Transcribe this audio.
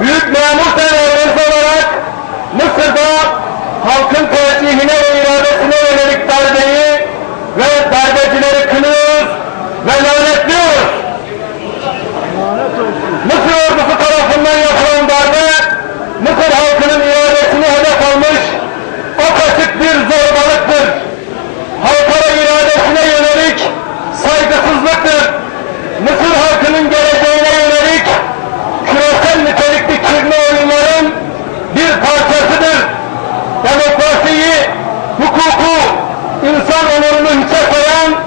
Büyük memur temelimiz olarak Mısır'da halkın tercihine ve iradesine yönelik darbeyi ve darbecileri kınıyoruz ve lanetliyoruz. Mısır ordusu tarafından yapılan darbe Mısır halkının iradesini hedef almış apaçık bir zorbalıktır. Halkara iradesine yönelik saygısızlıktır. Mısır halkının gereği insan onurunu hiçe koyan